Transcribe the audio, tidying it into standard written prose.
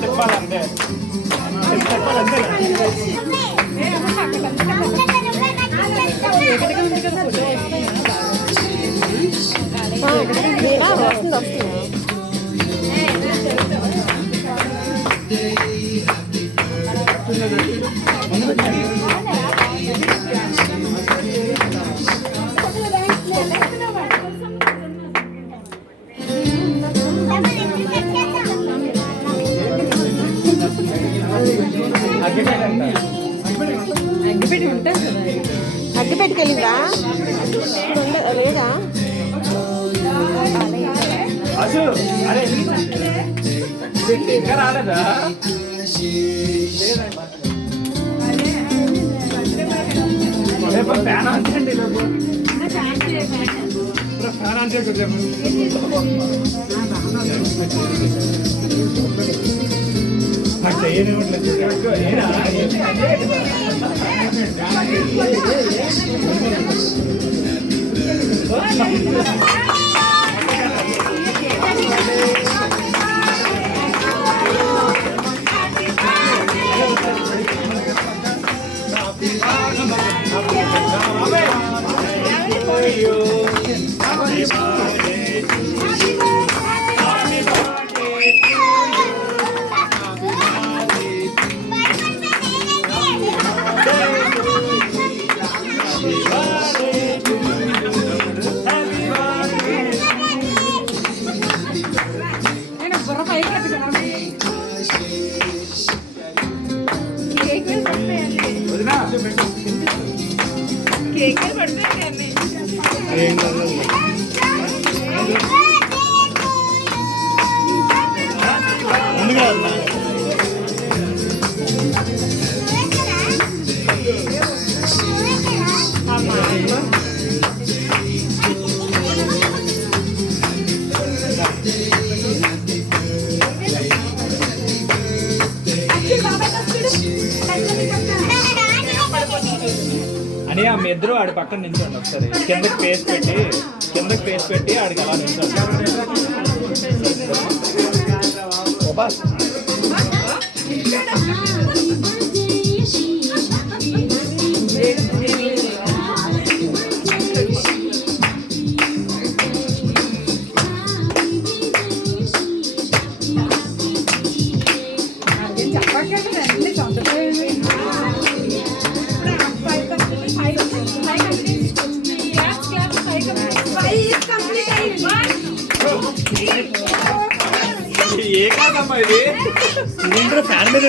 చెప్పాలంటే అగ్గిపెట్టి ఉంటుంది కదా, అగ్గిపెట్టికి వెళ్ళిందా లేదా? అసలు అరే ఇంకా రాలేదా? ఫ్యాన్ అంటండి ఫ్యాన్ అంటే నాకు చేయనివ్వట్లేదు. అని ఆ మెద్దరు ఆడి పక్కన నిల్చోండి ఒకసారి. కిందకి పేస్ పెట్టి ఆడికి అలా నిల్చోండి. ఏ కాదమ్మా ఇది? ఫ్యాన్ మీద